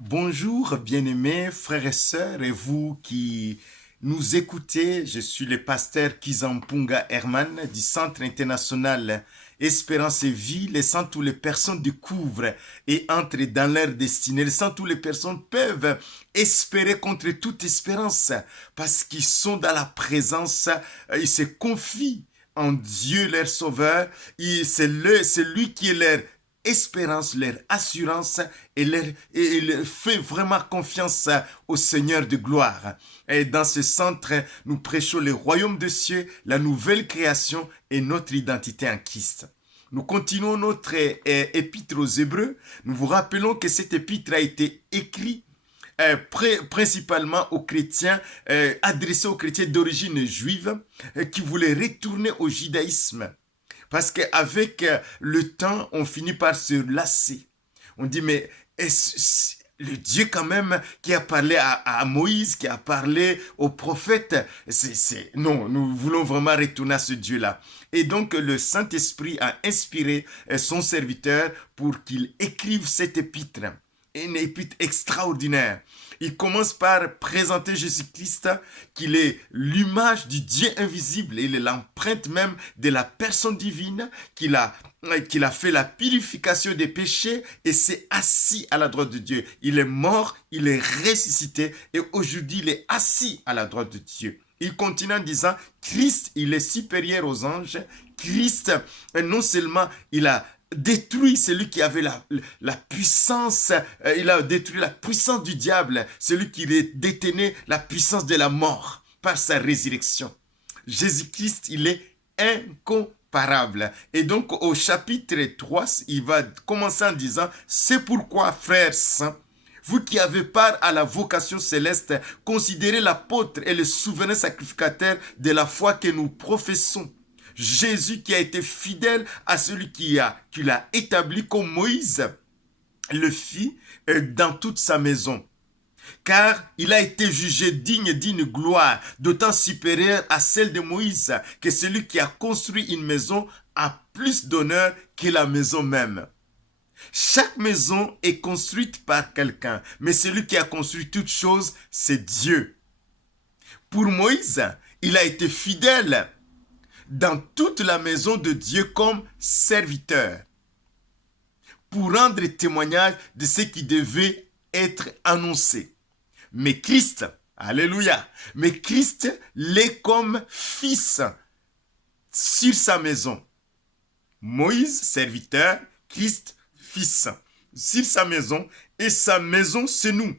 Bonjour, bien-aimés frères et sœurs, et vous qui nous écoutez, je suis le pasteur Kizampunga Herman du Centre international Espérance et Vie, laissant toutes les personnes découvrent et entrent dans leur destinée, laissant toutes les personnes peuvent espérer contre toute espérance, parce qu'ils sont dans la présence, ils se confient en Dieu leur sauveur, c'est lui qui est leur espérance, leur assurance et il fait vraiment confiance au Seigneur de gloire. Et dans ce centre, nous prêchons le royaume des cieux, la nouvelle création et notre identité en Christ. Nous continuons notre épître aux Hébreux. Nous vous rappelons que cet épître a été écrit principalement aux chrétiens, adressé aux chrétiens d'origine juive qui voulaient retourner au judaïsme. Parce qu'avec le temps, on finit par se lasser. On dit, mais le Dieu quand même qui a parlé à Moïse, qui a parlé aux prophètes, non, nous voulons vraiment retourner à ce Dieu-là. Et donc le Saint-Esprit a inspiré son serviteur pour qu'il écrive cette épître. Une épître extraordinaire. Il commence par présenter Jésus-Christ, qu'il est l'image du Dieu invisible. Il est l'empreinte même de la personne divine, qu'il a fait la purification des péchés et s'est assis à la droite de Dieu. Il est mort, il est ressuscité et aujourd'hui il est assis à la droite de Dieu. Il continue en disant, Christ, il est supérieur aux anges. Christ, non seulement il a détruit celui qui avait la puissance, il a détruit la puissance du diable, celui qui détenait la puissance de la mort par sa résurrection. Jésus-Christ, il est incomparable. Et donc au chapitre 3, il va commencer en disant, c'est pourquoi, frères saints, vous qui avez part à la vocation céleste, considérez l'apôtre et le souverain sacrificateur de la foi que nous professons. Jésus qui a été fidèle à celui qui l'a établi comme Moïse le fit dans toute sa maison. Car il a été jugé digne d'une gloire d'autant supérieure à celle de Moïse que celui qui a construit une maison a plus d'honneur que la maison même. Chaque maison est construite par quelqu'un, mais celui qui a construit toute chose, c'est Dieu. Pour Moïse, il a été fidèle dans toute la maison de Dieu comme serviteur, pour rendre témoignage de ce qui devait être annoncé. Mais Christ, alléluia, mais Christ l'est comme fils sur sa maison. Moïse, serviteur, Christ, fils sur sa maison, et sa maison, c'est nous.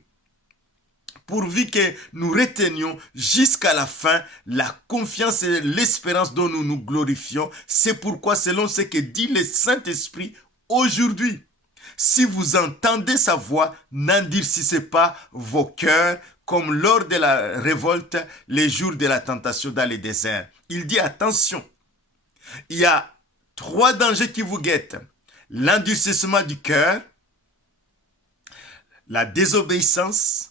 Pourvu que nous retenions jusqu'à la fin la confiance et l'espérance dont nous nous glorifions. C'est pourquoi, selon ce que dit le Saint-Esprit, aujourd'hui, si vous entendez sa voix, n'endurcissez pas vos cœurs comme lors de la révolte, les jours de la tentation dans le désert. Il dit attention, il y a 3 dangers qui vous guettent. L'endurcissement du cœur, la désobéissance,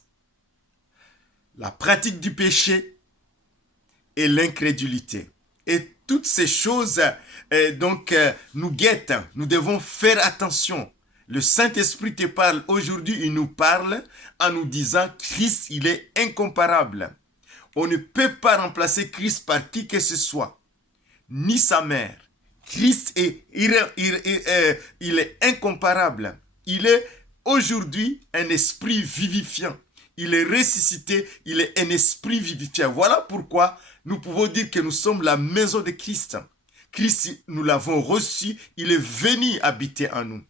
la pratique du péché et l'incrédulité. Et toutes ces choses nous guettent. Nous devons faire attention. Le Saint-Esprit te parle aujourd'hui, il nous parle en nous disant Christ, il est incomparable. On ne peut pas remplacer Christ par qui que ce soit, ni sa mère. Christ il est incomparable. Il est aujourd'hui un esprit vivifiant. Il est ressuscité, il est un esprit vivifiant. Voilà pourquoi nous pouvons dire que nous sommes la maison de Christ. Christ, nous l'avons reçu, il est venu habiter en nous.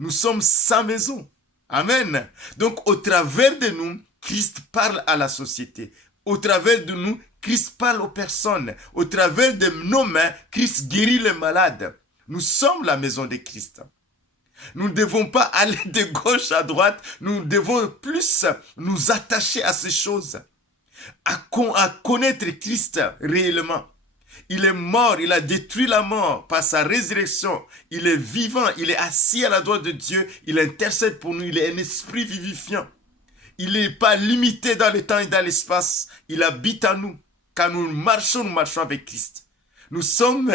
Nous sommes sa maison. Amen. Donc, au travers de nous, Christ parle à la société. Au travers de nous, Christ parle aux personnes. Au travers de nos mains, Christ guérit les malades. Nous sommes la maison de Christ. Nous ne devons pas aller de gauche à droite, nous devons plus nous attacher à ces choses, à connaître Christ réellement. Il est mort, il a détruit la mort par sa résurrection. Il est vivant, il est assis à la droite de Dieu, il intercède pour nous, il est un esprit vivifiant. Il n'est pas limité dans le temps et dans l'espace, il habite en nous. Quand nous marchons avec Christ. Nous sommes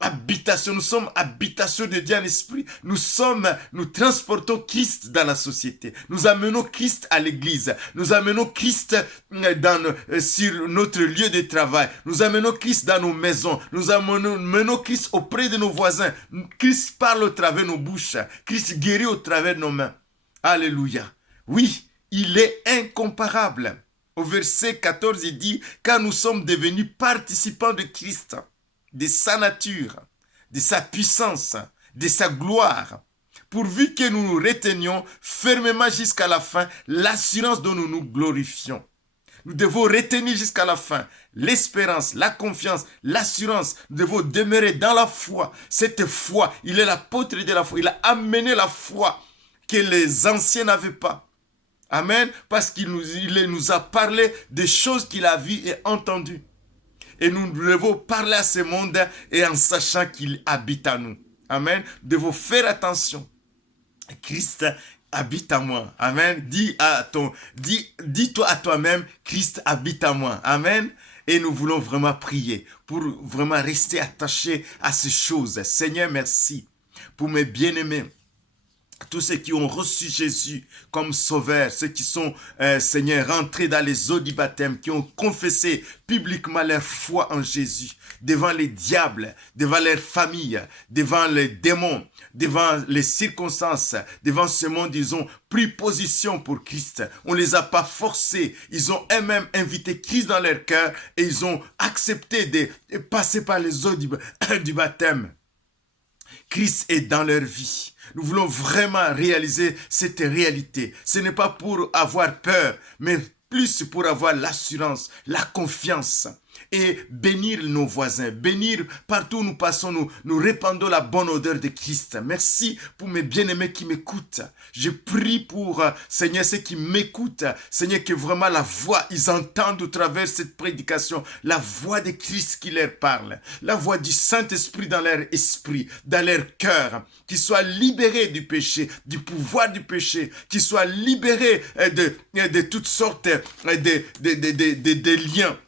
habitation, nous sommes habitation de Dieu en esprit. Nous transportons Christ dans la société. Nous amenons Christ à l'église. Nous amenons Christ sur notre lieu de travail. Nous amenons Christ dans nos maisons. Nous amenons Christ auprès de nos voisins. Christ parle au travers de nos bouches. Christ guérit au travers de nos mains. Alléluia. Oui, il est incomparable. Au verset 14, il dit, car nous sommes devenus participants de Christ, de sa nature, de sa puissance, de sa gloire, pourvu que nous nous retenions fermement jusqu'à la fin l'assurance dont nous nous glorifions. Nous devons retenir jusqu'à la fin l'espérance, la confiance, l'assurance. Nous devons demeurer dans la foi. Cette foi, il est l'apôtre de la foi. Il a amené la foi que les anciens n'avaient pas. Amen. Parce qu'il nous a parlé des choses qu'il a vues et entendues. Et nous devons parler à ce monde et en sachant qu'il habite en nous. Amen. Nous devons faire attention. Christ habite en moi. Amen. Dis-toi à toi-même, Christ habite en moi. Amen. Et nous voulons vraiment prier pour vraiment rester attachés à ces choses. Seigneur, merci pour mes bien-aimés. Tous ceux qui ont reçu Jésus comme sauveur, ceux qui sont, Seigneur, rentrés dans les eaux du baptême, qui ont confessé publiquement leur foi en Jésus, devant les diables, devant leur famille, devant les démons, devant les circonstances, devant ce monde, ils ont pris position pour Christ. On ne les a pas forcés. Ils ont eux-mêmes invité Christ dans leur cœur et ils ont accepté de passer par les eaux du baptême. Christ est dans leur vie. Nous voulons vraiment réaliser cette réalité. Ce n'est pas pour avoir peur, mais plus pour avoir l'assurance, la confiance et bénir nos voisins, bénir partout où nous passons, nous répandons la bonne odeur de Christ. Merci pour mes bien-aimés qui m'écoutent. Je prie pour, Seigneur, ceux qui m'écoutent, Seigneur, que vraiment la voix, ils entendent au travers cette prédication, la voix de Christ qui leur parle, la voix du Saint-Esprit dans leur esprit, dans leur cœur, qu'ils soient libérés du péché, du pouvoir du péché, qu'ils soient libérés de toutes sortes de liens.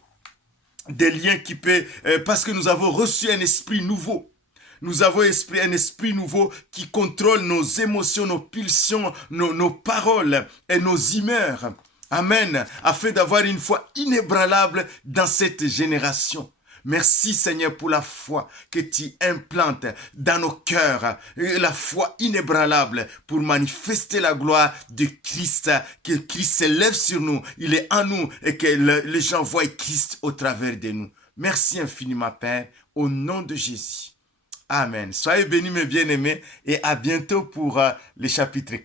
Des liens qui paient, parce que nous avons reçu un esprit nouveau. Nous avons un esprit nouveau qui contrôle nos émotions, nos pulsions, nos paroles et nos humeurs. Amen. Afin d'avoir une foi inébranlable dans cette génération. Merci Seigneur pour la foi que tu implantes dans nos cœurs, la foi inébranlable pour manifester la gloire de Christ, que Christ s'élève sur nous, il est en nous et que les gens voient Christ au travers de nous. Merci infiniment Père, au nom de Jésus. Amen. Soyez bénis mes bien-aimés et à bientôt pour le chapitre 4.